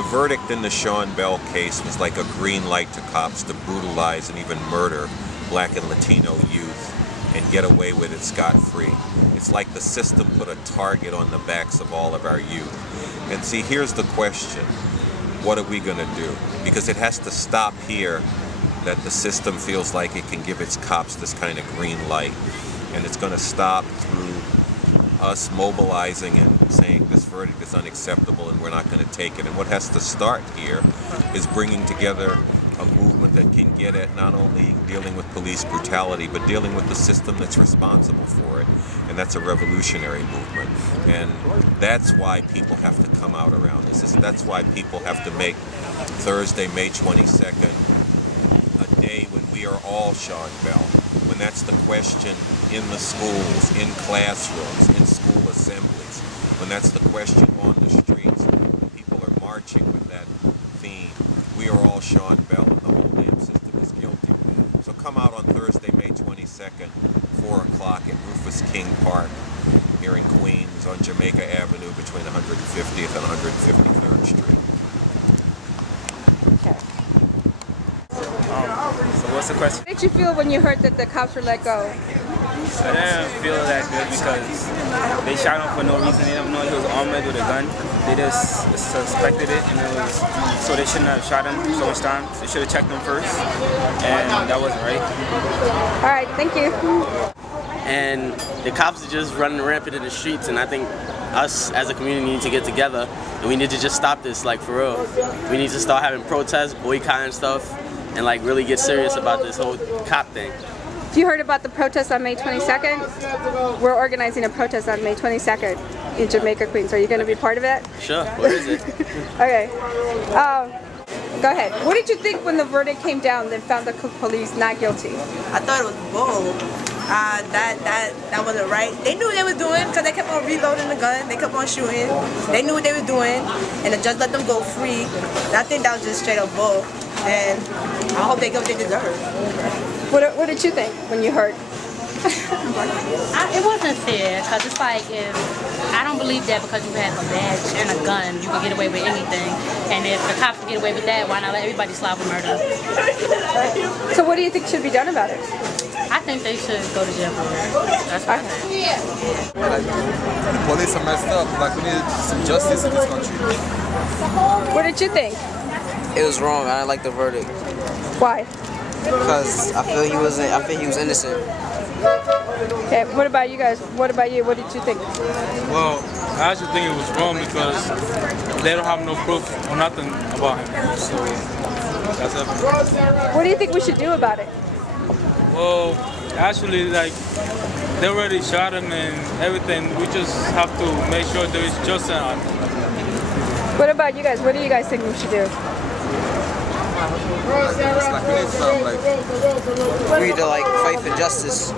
The verdict in the Sean Bell case was like a green light to cops to brutalize and even murder Black and Latino youth and get away with it scot-free. It's like the system put a target on the backs of all of our youth. And see, here's the question. What are we going to do? Because it has to stop here that the system feels like it can give its cops this kind of green light. And it's going to stop through us mobilizing and saying this verdict is unacceptable and we're not going to take it. And what has to start here is bringing together a movement that can get at not only dealing with police brutality, but dealing with the system that's responsible for it. And that's a revolutionary movement. And that's why people have to come out around this. That's why people have to make Thursday, May 22nd, a day when we are all Sean Bell. When that's the question in the schools, in classrooms, in school assemblies. When that's the question on the streets, when people are marching with that theme. We are all Sean Bell and the whole damn system is guilty. So come out on Thursday, May 22nd, 4 o'clock at Rufus King Park here in Queens on Jamaica Avenue between 150th and 153rd Street. Okay. So what's the question? How did you feel when you heard that the cops were let go? I didn't feel that good because they shot him for no reason. They didn't know he was armed with a gun. They just suspected it, and it was so they shouldn't have shot him so much time. They should have checked him first, and that wasn't right. All right, thank you. And the cops are just running rampant in the streets, and I think us as a community need to get together, and we need to just stop this, like, for real. We need to start having protests, boycotting stuff, and like really get serious about this whole cop thing. You heard about the protest on May 22nd? We're organizing a protest on May 22nd in Jamaica, Queens. Are you going to be part of it? Sure. Where is it? Okay. Go ahead. What did you think when the verdict came down that found the police not guilty? I thought it was bull. That wasn't right. They knew what they was doing because they kept on reloading the gun. They kept on shooting. They knew what they were doing, and the judge let them go free. And I think that was just straight up bull. And I hope they get what they deserve. What did you think when you heard? It wasn't fair because it's like if I don't believe that because you have a badge and a gun you can get away with anything, and if the cops can get away with that, why not let everybody slide with murder? So what do you think should be done about it? I think they should go to jail for it. That's what I think. Like, the police are messed up. Like, we need some justice in this country. What did you think? It was wrong. I didn't like the verdict. Why? Because I feel he was innocent. Okay, what about you guys? What about you? What did you think? Well, I actually think it was wrong because they don't have no proof or nothing about him. So that's everything. What do you think we should do about it? Well, actually, like, they already shot him and everything. We just have to make sure there is justice on him. What about you guys? What do you guys think we should do? We need to like fight for justice.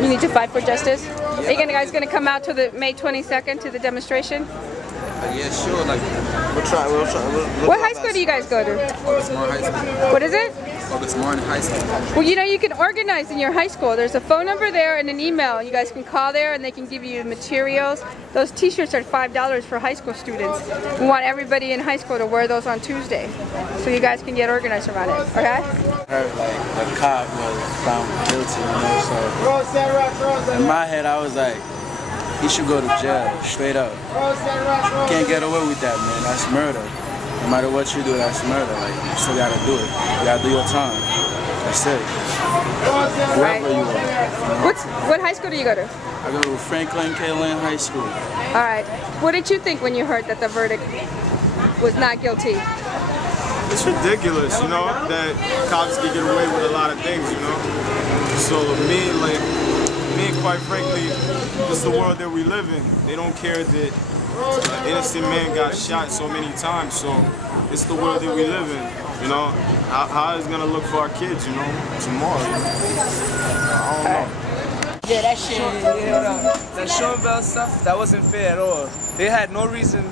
You need to fight for justice? Are you guys going to come out to the May 22nd to the demonstration? Yeah, sure. Like, We'll try. What high school do you guys go to? August Moore High School. What is it? August Moore High School. Well, you know, you can organize in your high school. There's a phone number there and an email. You guys can call there and they can give you materials. Those t-shirts are $5 for high school students. We want everybody in high school to wear those on Tuesday. So you guys can get organized around it, okay? I heard like the cop was found guilty, you know, so in my head I was like, he should go to jail, straight up. You can't get away with that, man. That's murder. No matter what you do, that's murder. Like, you still gotta do it. You gotta do your time. That's it. Whoever you are. What high school do you go to? I go to Franklin K. Lane High School. All right. What did you think when you heard that the verdict was not guilty? It's ridiculous, you know, that cops can get away with a lot of things, you know. So quite frankly, it's the world that we live in. They don't care that an innocent man got shot so many times, so it's the world that we live in, you know. How is it gonna look for our kids, you know, tomorrow? I don't know. Yeah, that shit, you know, that Sean Bell stuff, that wasn't fair at all. They had no reason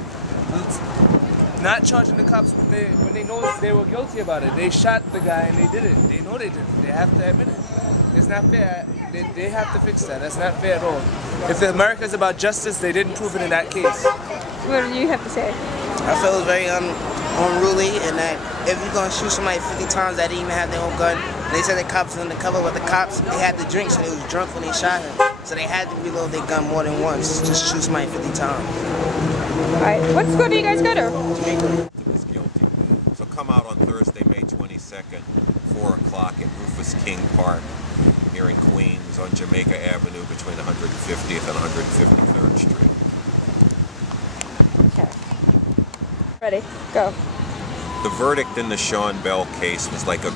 not charging the cops when they know they were guilty about it. They shot the guy and they did it. They know they did it. They have to admit it. It's not fair. They have to fix that. That's not fair at all. If America's about justice, they didn't prove it in that case. What do you have to say? I feel it was very unruly, and that if you're gonna shoot somebody 50 times that didn't even have their own gun, they said the cops was undercover, but the cops, they had the drink, so they was drunk when they shot him. So they had to reload their gun more than once, just shoot somebody 50 times. Alright, what school do you guys go to? Jamaica. Is guilty. So come out on Thursday, May 22nd, 4 o'clock at Rufus King Park here in Queens on Jamaica Avenue between 150th and 153rd Street. Okay. Ready, go. The verdict in the Sean Bell case was like a